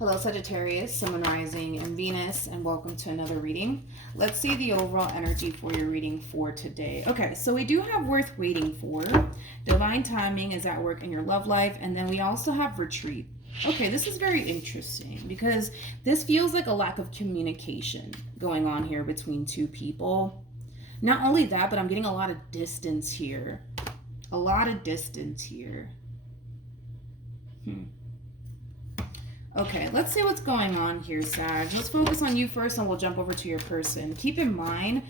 Hello Sagittarius, Sun, Rising, and Venus, and welcome to another reading. Let's see the overall energy for your reading for today. Okay, so we do have worth waiting for. Divine timing is at work in your love life, and then we also have retreat. Okay, this is very interesting because this feels like a lack of communication going on here between two people. Not only that, but I'm getting a lot of distance here. A lot of distance here. Okay, let's see what's going on here, Sag. Let's focus on you first and we'll jump over to your person. Keep in mind,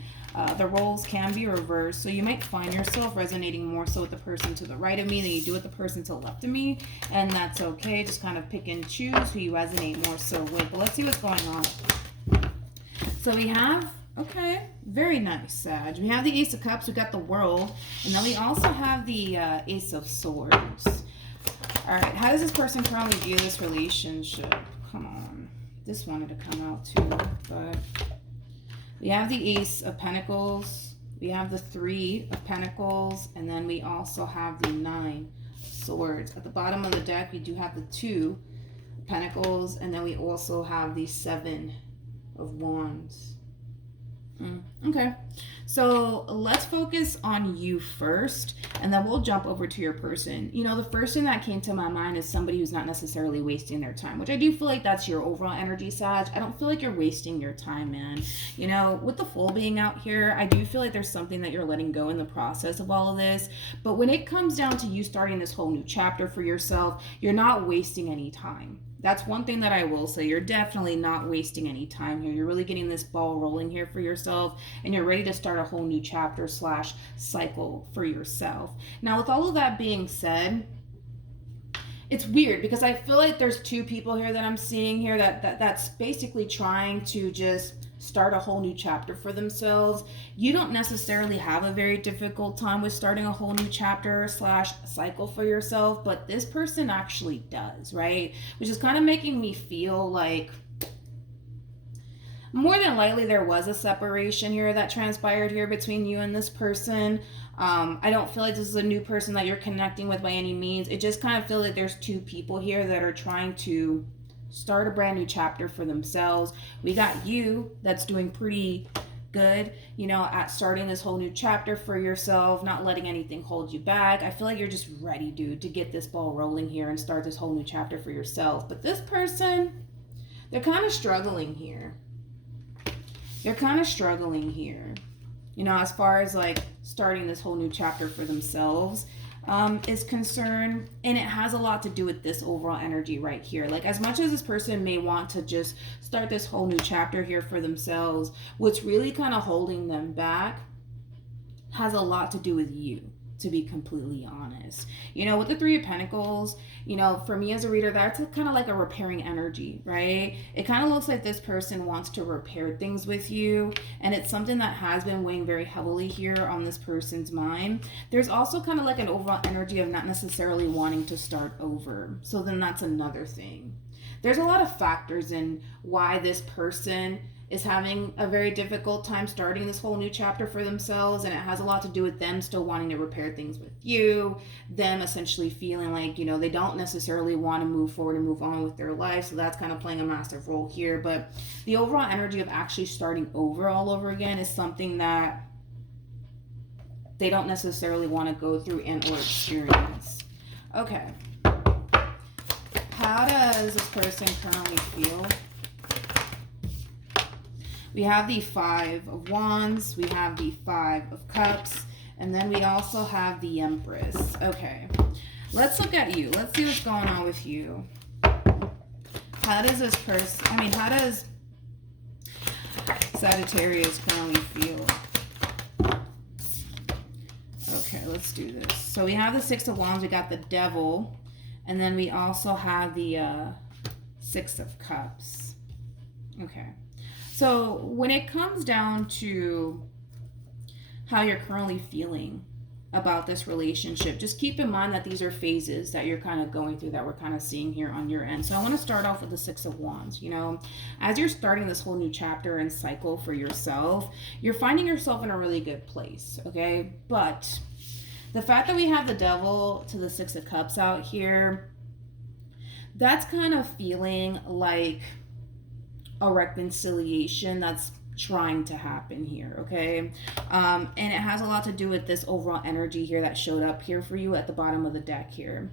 the roles can be reversed, so you might find yourself resonating more so with the person to the right of me than you do with the person to the left of me, and that's okay. Just kind of pick and choose who you resonate more so with. But let's see what's going on. So we have, okay, very nice, Sag. We have the Ace of Cups, we got the World, and then we also have the Ace of Swords. All right, how does this person currently view this relationship? Come on. This wanted to come out too, but we have the Ace of Pentacles. We have the Three of Pentacles, and then we also have the Nine of Swords. At the bottom of the deck, we do have the Two of Pentacles, and then we also have the Seven of Wands. Okay, so let's focus on you first, and then we'll jump over to your person. You know, the first thing that came to my mind is somebody who's not necessarily wasting their time, which I do feel like that's your overall energy, Sag. I don't feel like you're wasting your time, man. You know, with the Fool being out here, I do feel like there's something that you're letting go in the process of all of this. But when it comes down to you starting this whole new chapter for yourself, you're not wasting any time. That's one thing that I will say. You're definitely not wasting any time here. You're really getting this ball rolling here for yourself, and you're ready to start a whole new chapter / cycle for yourself. Now, with all of that being said, it's weird because I feel like there's two people here that I'm seeing here that's basically trying to just start a whole new chapter for themselves. You don't necessarily have a very difficult time with starting a whole new chapter / cycle for yourself, but this person actually does, right? Which is kind of making me feel like more than likely there was a separation here that transpired here between you and this person. I don't feel like this is a new person that you're connecting with by any means. It just kind of feels like there's two people here that are trying to start a brand new chapter for themselves. We got you that's doing pretty good, you know, at starting this whole new chapter for yourself, not letting anything hold you back. I feel like you're just ready, dude, to get this ball rolling here and start this whole new chapter for yourself. But this person, they're kind of struggling here. They're kind of struggling here, you know, as far as like starting this whole new chapter for themselves is concerned, and it has a lot to do with this overall energy right here. Like, as much as this person may want to just start this whole new chapter here for themselves, what's really kind of holding them back has a lot to do with you, to be completely honest. You know, with the Three of Pentacles, you know, for me as a reader, that's kind of like a repairing energy, right? It kind of looks like this person wants to repair things with you, and it's something that has been weighing very heavily here on this person's mind. There's also kind of like an overall energy of not necessarily wanting to start over. So then that's another thing. There's a lot of factors in why this person is having a very difficult time starting this whole new chapter for themselves, and it has a lot to do with them still wanting to repair things with you, them essentially feeling like, you know, they don't necessarily want to move forward and move on with their life, so that's kind of playing a massive role here. But the overall energy of actually starting over all over again is something that they don't necessarily want to go through and or experience. Okay. How does this person currently feel? We have the Five of Wands, we have the Five of Cups, and then we also have the Empress. Okay, let's look at you. Let's see what's going on with you. How does this person, how does Sagittarius currently feel? Okay, let's do this. So we have the Six of Wands, we got the Devil, and then we also have the Six of Cups. Okay. So when it comes down to how you're currently feeling about this relationship, just keep in mind that these are phases that you're kind of going through that we're kind of seeing here on your end. So I want to start off with the Six of Wands. You know, as you're starting this whole new chapter and cycle for yourself, you're finding yourself in a really good place, okay? But the fact that we have the Devil to the Six of Cups out here, that's kind of feeling like a reconciliation that's trying to happen here, okay? And it has a lot to do with this overall energy here that showed up here for you at the bottom of the deck here.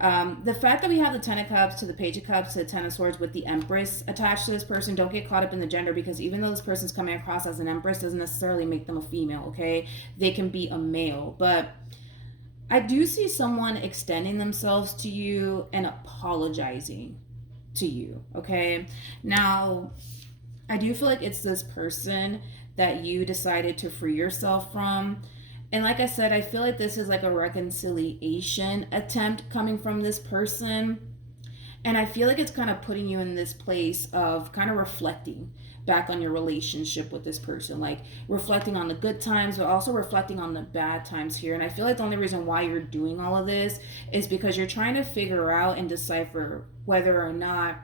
The fact that we have the Ten of Cups to the Page of Cups to the Ten of Swords with the Empress attached to this person, don't get caught up in the gender, because even though this person's coming across as an Empress doesn't necessarily make them a female, okay? They can be a male, but I do see someone extending themselves to you and apologizing to you, okay? Now, I do feel like it's this person that you decided to free yourself from. And like I said, I feel like this is like a reconciliation attempt coming from this person. And I feel like it's kind of putting you in this place of kind of reflecting back on your relationship with this person, like reflecting on the good times, but also reflecting on the bad times here. And I feel like the only reason why you're doing all of this is because you're trying to figure out and decipher whether or not,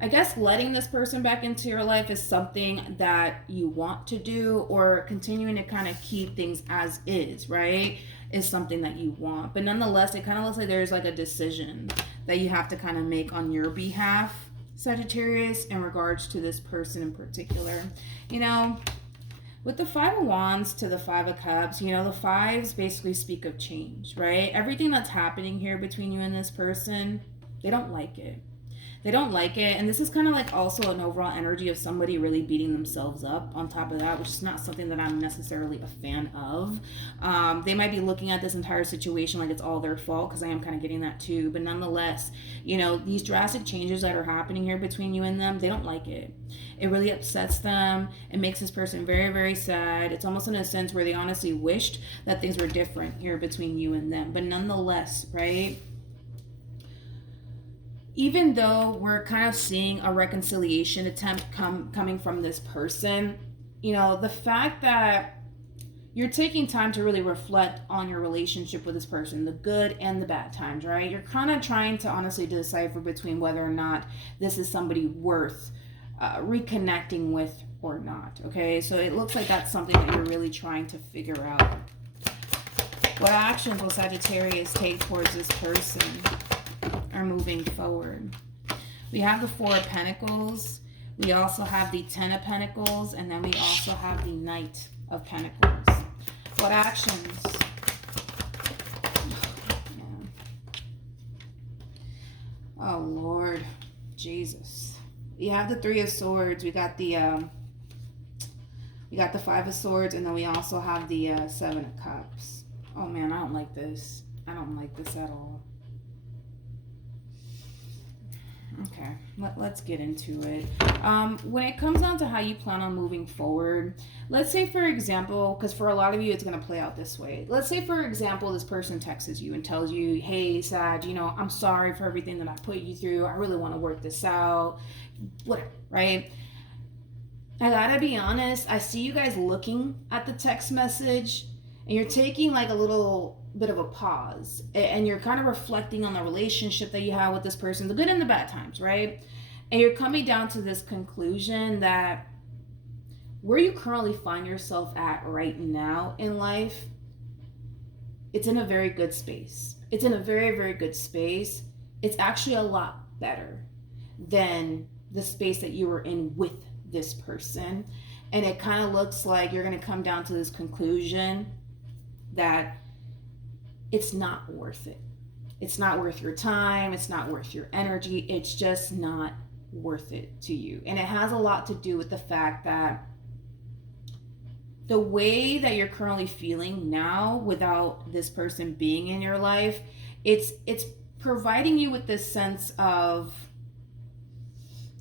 I guess, letting this person back into your life is something that you want to do, or continuing to kind of keep things as is, right, is something that you want. But nonetheless, it kind of looks like there's like a decision that you have to kind of make on your behalf, Sagittarius, in regards to this person in particular. You know, with the Five of Wands to the Five of Cups, you know, the fives basically speak of change, right? Everything that's happening here between you and this person, they don't like it. They don't like it. And this is kind of like also an overall energy of somebody really beating themselves up on top of that, which is not something that I'm necessarily a fan of. They might be looking at this entire situation like it's all their fault, because I am kind of getting that too. But nonetheless, you know, these drastic changes that are happening here between you and them, they don't like it. It really upsets them. It makes this person very, very sad. It's almost in a sense where they honestly wished that things were different here between you and them. But nonetheless, right? Even though we're kind of seeing a reconciliation attempt coming from this person, you know, the fact that you're taking time to really reflect on your relationship with this person, the good and the bad times, right? You're kind of trying to honestly decipher between whether or not this is somebody worth reconnecting with or not, okay? So it looks like that's something that you're really trying to figure out. What actions will Sagittarius take towards this person are moving forward? We have the Four of Pentacles. We also have the Ten of Pentacles, and then we also have the Knight of Pentacles. What actions? Oh Lord Jesus. We have the Three of Swords. We got the Five of Swords, and then we also have the Seven of Cups. Oh man, I don't like this. I don't like this at all. Okay, let's get into it. When it comes down to how you plan on moving forward, let's say, for example, because for a lot of you, it's going to play out this way. Let's say, for example, this person texts you and tells you, hey, Sag, you know, I'm sorry for everything that I put you through. I really want to work this out. Whatever, right? I gotta be honest. I see you guys looking at the text message, and you're taking like a little bit of a pause, and you're kind of reflecting on the relationship that you have with this person, the good and the bad times, right? And you're coming down to this conclusion that where you currently find yourself at right now in life, it's in a very good space. It's in a very, very good space. It's actually a lot better than the space that you were in with this person. And it kind of looks like you're going to come down to this conclusion that it's not worth it. It's not worth your time. It's not worth your energy. It's just not worth it to you. And it has a lot to do with the fact that the way that you're currently feeling now without this person being in your life, it's providing you with this sense of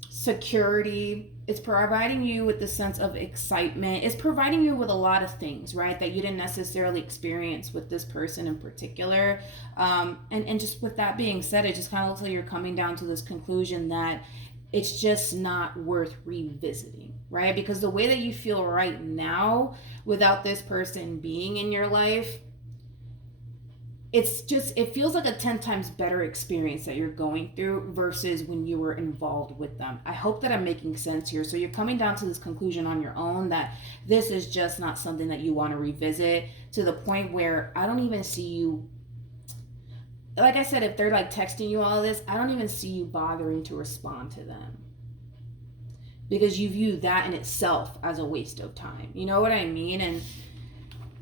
security. It's providing you with the sense of excitement. It's providing you with a lot of things, right, that you didn't necessarily experience with this person in particular. And just with that being said, it just kind of looks like you're coming down to this conclusion that it's just not worth revisiting, right? Because the way that you feel right now without this person being in your life, it feels like a 10 times better experience that you're going through versus when you were involved with them. I hope that I'm making sense here. So you're coming down to this conclusion on your own that this is just not something that you want to revisit, to the point where I don't even see you, like I said, if they're like texting you all this, I don't even see you bothering to respond to them, because you view that in itself as a waste of time. You know what I mean? And,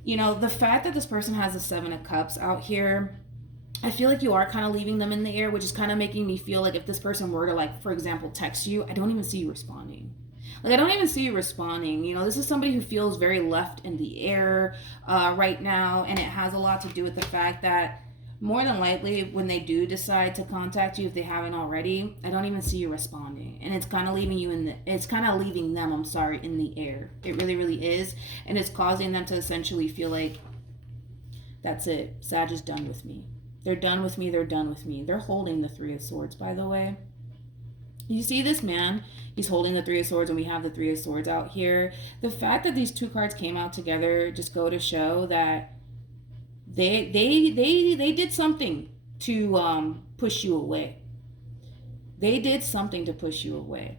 you know, the fact that this person has a 7 of Cups out here, I feel like you are kind of leaving them in the air, which is kind of making me feel like if this person were to, like, for example, text you, I don't even see you responding. Like, I don't even see you responding. You know, this is somebody who feels very left in the air right now, and it has a lot to do with the fact that more than likely, when they do decide to contact you, if they haven't already, I don't even see you responding, and it's kind of leaving you in the. It's kind of leaving them. I'm sorry, in the air. It really, really is, and it's causing them to essentially feel like, that's it. Sag is done with me. They're done with me. They're done with me. They're holding the 3 of Swords, by the way. You see this man, he's holding the 3 of Swords, and we have the 3 of Swords out here. The fact that these 2 cards came out together just go to show that they did something to push you away. They did something to push you away.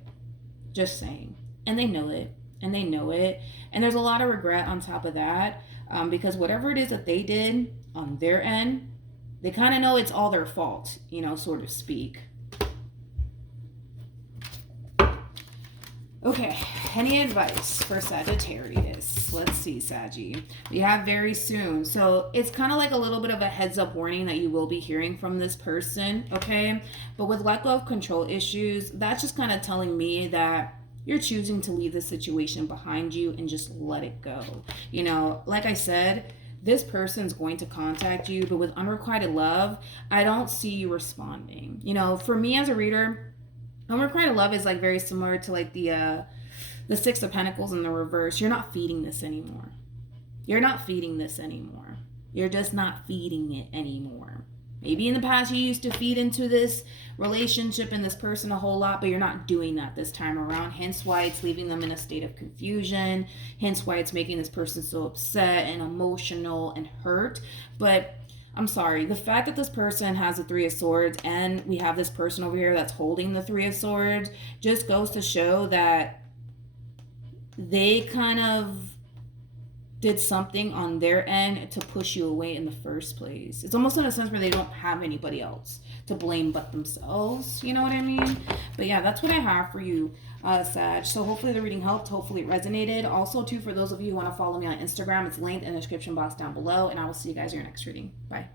Just saying. And they know it. And they know it. And there's a lot of regret on top of that, because whatever it is that they did on their end, they kind of know it's all their fault, you know, so to speak. Okay, any advice for Sagittarius? Let's see, Saggy. We have very soon. So it's kind of like a little bit of a heads up warning that you will be hearing from this person, okay? But with let go of control issues, that's just kind of telling me that you're choosing to leave the situation behind you and just let it go. You know, like I said, this person's going to contact you, but with unrequited love, I don't see you responding. You know, for me as a reader, unrequited love is like very similar to like the 6 of Pentacles in the reverse. You're not feeding this anymore. You're not feeding this anymore. You're just not feeding it anymore. Maybe in the past you used to feed into this relationship and this person a whole lot, but you're not doing that this time around. Hence why it's leaving them in a state of confusion. Hence why it's making this person so upset and emotional and hurt. But I'm sorry, the fact that this person has the 3 of Swords and we have this person over here that's holding the 3 of Swords just goes to show that they kind of did something on their end to push you away in the first place. It's almost in a sense where they don't have anybody else to blame but themselves. You know what I mean? But yeah, that's what I have for you, Sag. So hopefully the reading helped. Hopefully it resonated. Also, too, for those of you who want to follow me on Instagram, it's linked in the description box down below. And I will see you guys in your next reading. Bye.